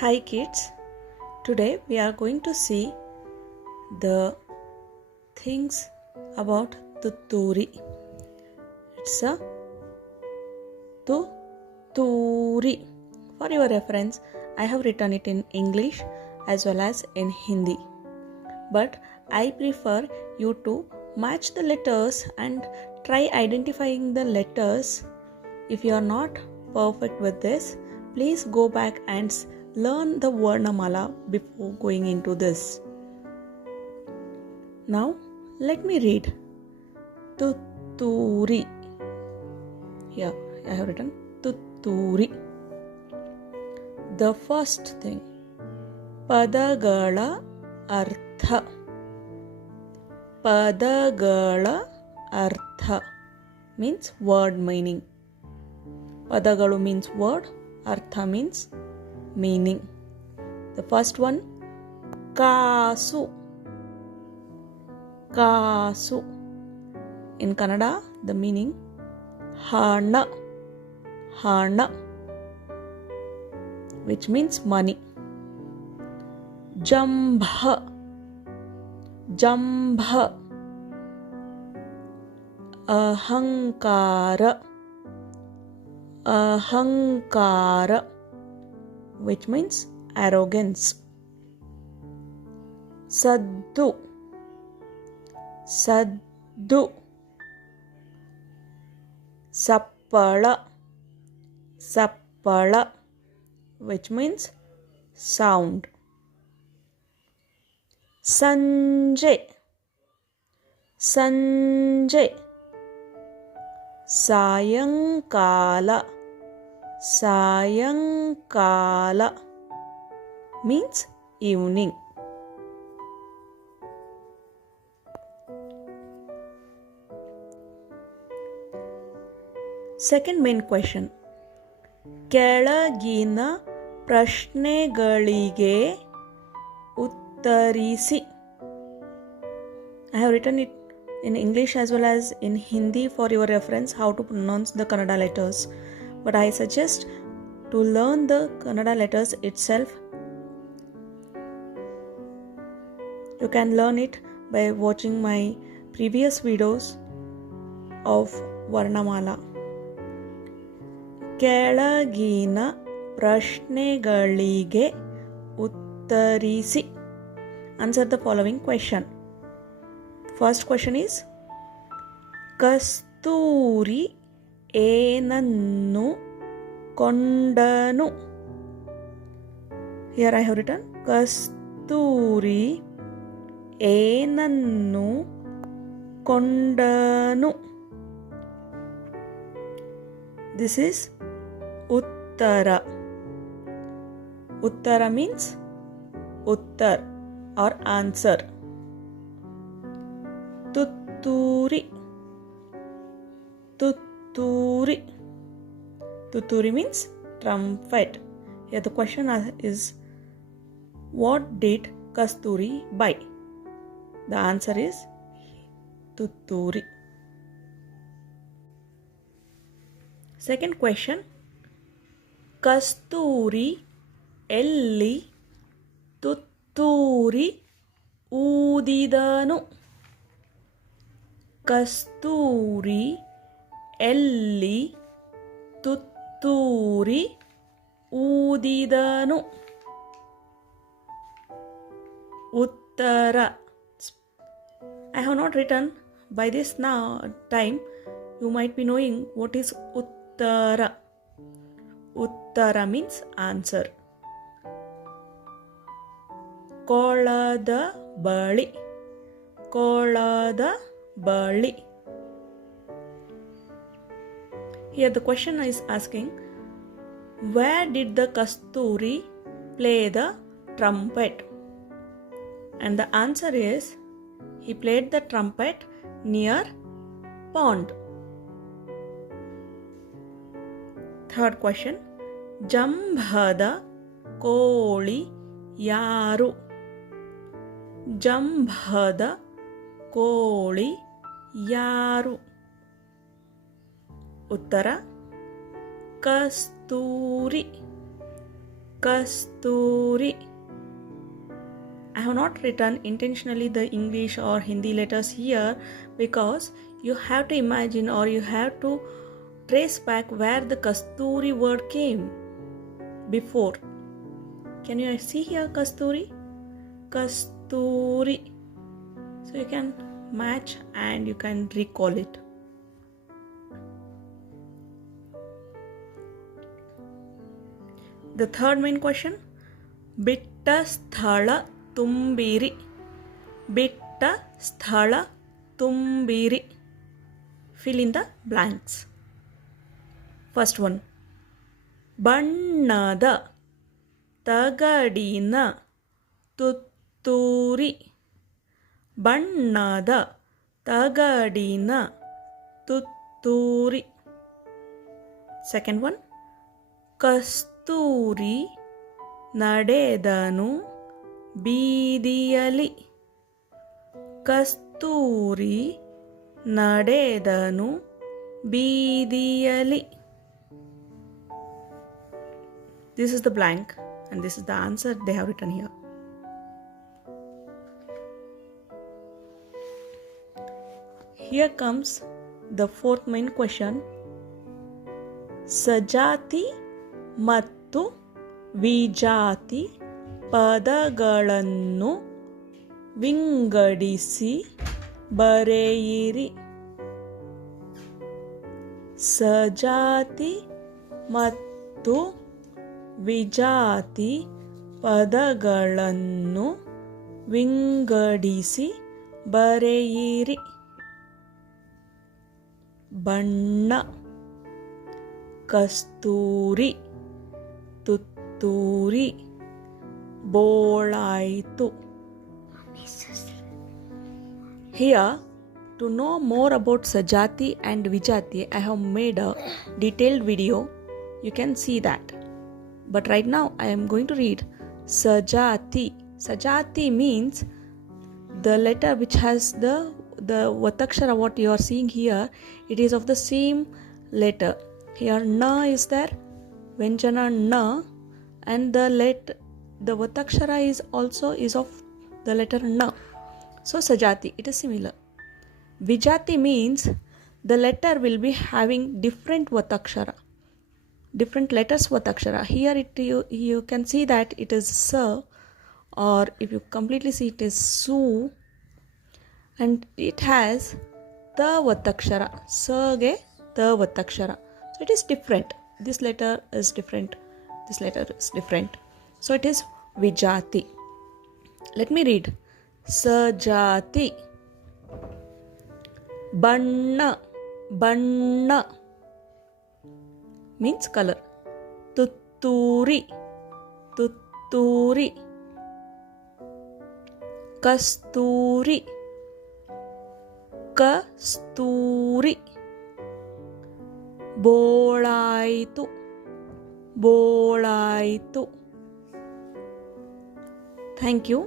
Hi kids, today we are going to see the things about Tutturi. It's a Tutturi. For your reference, I have written it in English as well as in Hindi. But I prefer you to match the letters and try identifying the letters. If you are not perfect with this, please go back and learn the Varnamala before going into this. Now, let me read. Tutturi. Here, I have written Tutturi. The first thing. Padagala Artha. Padagala Artha means word meaning. Padagalu means word, Artha means meaning. The first one, Kasu. Kasu. In Kannada, the meaning Hana. Hana, which means money. Jambha. Jambha. Ahankara. Ahankara, which means arrogance. Saddu. Saddu. Sappala. Sappala, which means sound. Sanjay. Sanjay. Sayankala. Sayankala means evening. Second main question. ಕೆಳಗಿನ ಪ್ರಶ್ನೆಗಳಿಗೆ ಉತ್ತರಿಸಿ. I have written it in English as well as in Hindi for your reference how to pronounce the Kannada letters. But I suggest to learn the Kannada letters itself. You can learn it by watching my previous videos of Varnamala. ಕೆಳಗಿನ ಪ್ರಶ್ನೆಗಳಿಗೆ ಉತ್ತರಿಸಿ. Answer the following question. First question is, ಕಸ್ತೂರಿ ಏನನ್ನು ಕೊಂಡನು. Here I have written ಕಸ್ತೂರಿ ಏನನ್ನು ಕೊಂಡನು. This is Uttara. Uttara means Uttar or answer. Tutturi. Tutturi. Tutturi means trumpet. Here the question is, what did Kasturi buy? The answer is Tutturi. Second question. ಕಸ್ತೂರಿ ಎಲ್ಲಿ ತುತ್ತೂರಿ ಊದಿದನು. ಕಸ್ತೂರಿ ಎಲ್ಲಿ ತುತ್ತೂರಿ ಊದಿದನು. ಉತ್ತರ. I have not written. By this now time you might be knowing what is Uttara. Uttara means answer. ಕೊಳದ ಬಳಿ. ಕೊಳದ ಬಳಿ. Here the question is asking, where did the Kasturi play the trumpet? And the answer is, he played the trumpet near pond. Third question. ಜಂಭದ ಕೋಳಿ ಯಾರು. ಜಂಭದ ಕೋಳಿ ಯಾರು. ಉತ್ತರ ಕಸ್ತೂರಿ. Kasturi. I have not written intentionally the English or Hindi letters here because you have to imagine or you have to trace back where the Kasturi word came before. Can you see here Kasturi? Kasturi. So you can match and you can recall it. The third main question, Bitta sthala tumbiri. Bitta sthala tumbiri. Fill in the blanks. First one, Bannada tagadina tutturi. Bannada tagadina tutturi. Second one, Kasturi nadedanu bೀದಿಯಲಿ. Kasturi nadedanu bೀದಿಯಲಿ. This is the blank and this is the answer they have written here. Here comes the fourth main question. ಸಜಾತಿ ಮತ್ತು ವಿಜಾತಿ ಪದಗಳನ್ನು ವಿಂಗಡಿಸಿ ಬರೆಯಿರಿ. ಸಜಾತಿ ಮತ್ತು ವಿಜಾತಿ ಪದಗಳನ್ನು ವಿಂಗಡಿಸಿ ಬರೆಯಿರಿ. ಬಣ್ಣ, ಕಸ್ತೂರಿ, ತುತ್ತೂರಿ, ಬೋಳಾಯಿತು. Here, to know more about Sajati and Vijati, I have made a detailed video. You can see that. But right now, I am going to read Sajati. Sajati means the letter which has the Vatakshara, what you are seeing here, it is of the same letter. Here na is there, Vyanjana na, and the Vatakshara is also of the letter na. So Sajati, it is similar. Vijati means the letter will be having different Vatakshara, different letters Vatakshara. Here you can see that it is sa, or if you completely see it is su, and it has the Vatakshara. Sa ge the Vatakshara. So it is different. This letter is different. This letter is different. So it is Vijati. Let me read. Sajati. Banna. Banna means color. Tutturi. Tutturi. Kasturi. Kasturi. ಬೋಳಾಯಿತು. ಬೋಳಾಯಿತು. Thank you.